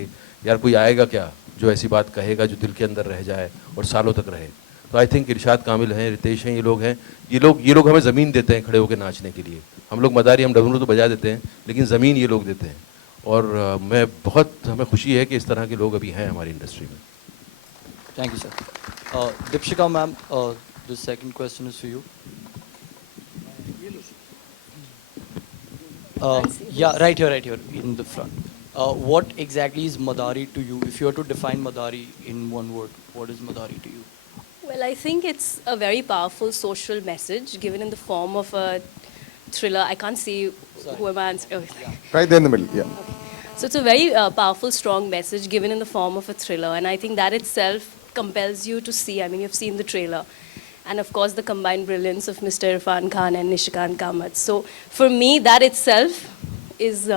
कि यार कोई आएगा क्या जो ऐसी बात कहेगा जो दिल के अंदर रह जाए और सालों तक रहे। तो आई थिंक इरशाद कामिल हैं, रितेश हैं, ये लोग हमें ज़मीन देते हैं खड़े होकर नाचने के लिए। हम लोग मदारी, हम डमरू तो बजा देते हैं, लेकिन ज़मीन ये लोग देते हैं। और हमें खुशी है कि इस तरह के लोग अभी हैं हमारी इंडस्ट्री में। Thank you, sir. Dipshika ma'am, the second question is for you. Yeah, right here in the front. What exactly is Madari to you? If you were to define Madari in one word, what is Madari to you? Well, I think it's a very powerful social message given in the form of a thriller. I can't see who am I answering. Oh. Right there in the middle, yeah. Okay. So it's a very powerful, strong message given in the form of a thriller, and I think that itself compels you to see. I mean, you've seen the trailer, and of course the combined brilliance of Mr. Irfan Khan and Nishikant Kamath. So for me, that itself is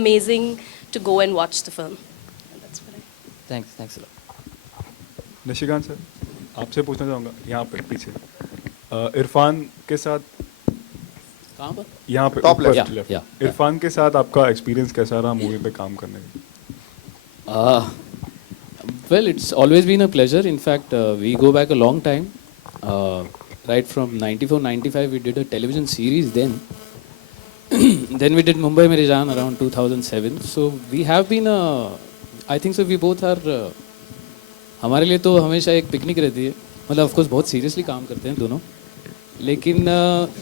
amazing to go and watch the film. And that's what Thanks a lot. Nishikant sir, आपसे पूछना चाहूँगा यहाँ पे पीछे इरफान के साथ, कहाँ पर? यहाँ पे Top ऊपर left. left. Yeah. इरफान के साथ आपका एक्सपीरियंस कैसा रहा मूवी पे काम करने का? Well, it's always been a pleasure. In fact, we go back a long time. Right from 94, 95, we did a television series then. Then we did Mumbai Mere Jaan around 2007. So we have been, I think so we both are, हमारे लिए तो हमेशा एक picnic रहती है. मतलब of course बहुत seriously काम करते हैं दोनों. लेकिन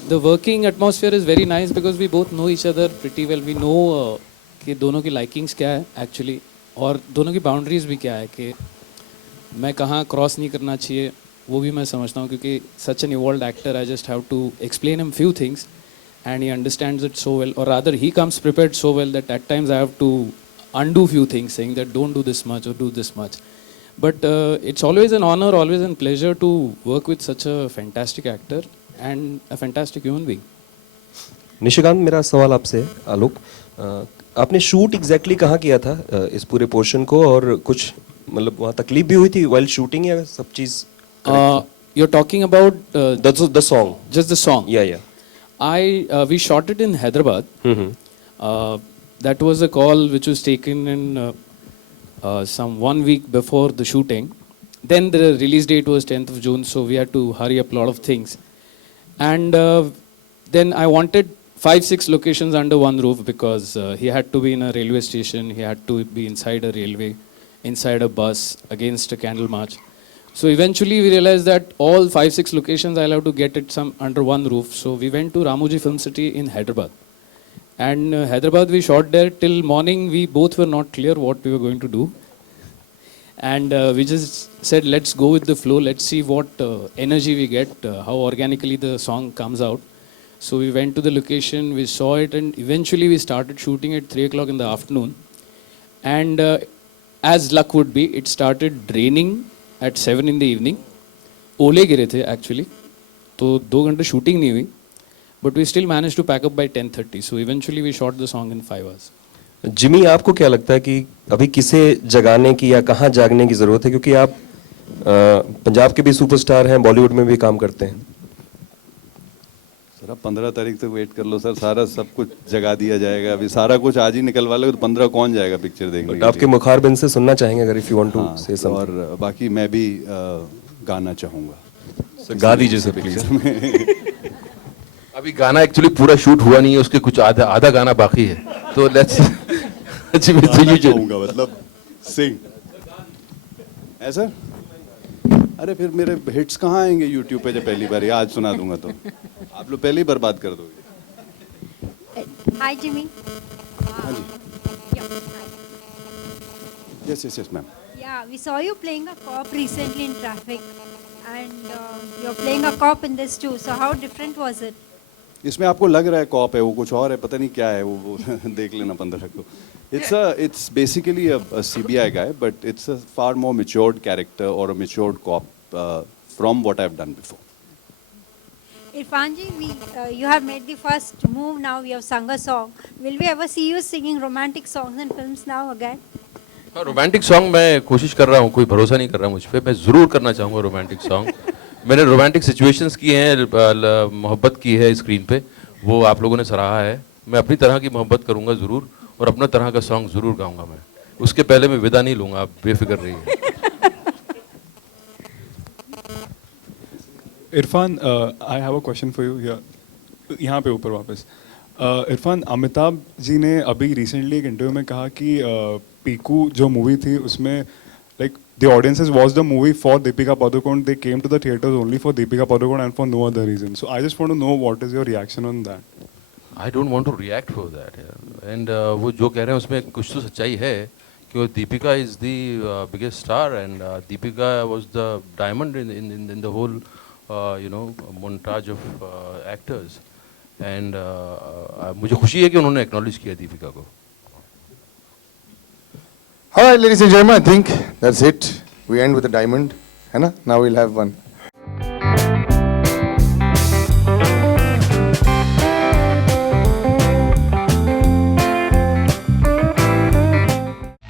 the working atmosphere is very nice because we both know each other pretty well. We know कि दोनों की likings क्या है actually. और दोनों की बाउंड्रीज भी क्या है कि मैं कहाँ क्रॉस नहीं करना चाहिए वो भी मैं समझता हूँ क्योंकि such an involved actor I just have to explain him few things and he understands it so well और rather he comes prepared so well that at times I have to undo few things saying that don't do this much or do this much but it's always an honor, always a pleasure to work with such a fantastic actor and a fantastic human being. Nishikant, मेरा सवाल आपसे है, आलोक, आपने shoot exactly कहाँ किया था इस पूरे पोर्शन को और कुछ मतलब वहाँ तकलीफ भी हुई थी वाइल शूटिंग या सब चीज? You're talking about the song, just the song? Yeah. We shot it in Hyderabad. That was a call which was taken in some 1 week before the shooting. Then the release date was 10th of June, so we had to hurry up a lot of things. And then I wanted 5-6 locations under one roof because he had to be in a railway station, he had to be inside a railway, inside a bus, against a candle march. So eventually we realized that all 5-6 locations I'll have to get it some under one roof. So we went to Ramoji Film City in Hyderabad. And Hyderabad we shot there till morning. We both were not clear what we were going to do. And we just said, let's go with the flow, let's see what energy we get, how organically the song comes out. So we went to the location, we saw it, and eventually we started shooting at 3 o'clock in the afternoon. And as luck would be, it started raining at 7 in the evening. ओले गिरे थे actually, तो 2 घंटे shooting नहीं हुई. But we still managed to pack up by 10:30. So eventually we shot the song in 5 hours. Jimmy, आपको क्या लगता है कि अभी किसे जगाने की या कहाँ जागने की जरूरत है, क्योंकि आप पंजाब के भी सुपरस्टार हैं, बॉलीवुड में भी काम करते हैं? सर अब 15 तारीख तक वेट कर लो सर, सारा सब कुछ जगा दिया जाएगा. अभी सारा कुछ आज ही निकलवा लो तो 15 कौन जाएगा पिक्चर देखने के लिए? आपके मुखारबिन से सुनना चाहेंगे अगर if you want to say something. और बाकी मैं भी गाना चाहूँगा. गा दीजिए सर प्लीज. अभी गाना एक्चुअली पूरा शूट हुआ नहीं है, उसके कुछ आधा गाना बाकी है, तो लेट्स चाहूँगा मतलब सिंग ऐसा. अरे फिर मेरे हिट्स कहाँ आएंगे यूट्यूब पे जब पहली बार आज सुना दूंगा तो आप लोग पहले ही बर्बाद कर दोगे. Hi Jimmy. हाँ जी. Yes ma'am. Yeah, we saw you playing a cop recently in Traffic, and you're playing a cop in this too. So how different was it? इसमें आपको लग रहा है कॉप है, वो कुछ और है, पता नहीं क्या है वो देख लेना 15 को. It's basically a CBI guy, but it's a far more matured character or a matured cop from what I've done before. Irfanji, you have made the first move now. You have sung a song. Will we ever see you singing romantic songs in films now again? हाँ, romantic song मैं कोशिश कर रहा हूँ, कोई भरोसा नहीं कर रहा मुझ पे. मैं ज़रूर करना चाहूँगा रोमांटिक सॉन्ग. मैंने रोमांटिक सिचुएशंस की हैं, मोहब्बत की है स्क्रीन पे, वो आप लोगों ने सराहा है. मैं अपनी तरह की मोहब्बत करूँगा ज़रूर और अपना तरह का सॉन्ग ज़रूर गाऊँगा मैं. उसके पहले मैं विदा नहीं लूंगा, आप बेफिक्र रहिए। Irfan, I have a question for you यहाँ पे ऊपर वापस। इरफान, अमिताभ जी ने अभी रिसेंटली एक इंटरव्यू में कहा कि पीकू जो मूवी थी उसमें like the audiences watch the movie for Deepika Padukone, they came to the theatres only for Deepika Padukone and for no other reason. So I just want to know what is your reaction on that. I don't want to react for that and वो जो कह रहे हैं उसमें कुछ तो सच्चाई है कि Deepika is the biggest star and Deepika was the diamond in the whole montage of actors and मुझे खुशी है कि उन्होंने एक्नॉलेज किया दीपिका को। All right, ladies and gentlemen, I think that's it. We end with a diamond, है ना? Now we'll have one.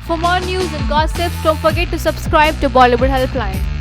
For more news and gossips, don't forget to subscribe to Bollywood Helpline.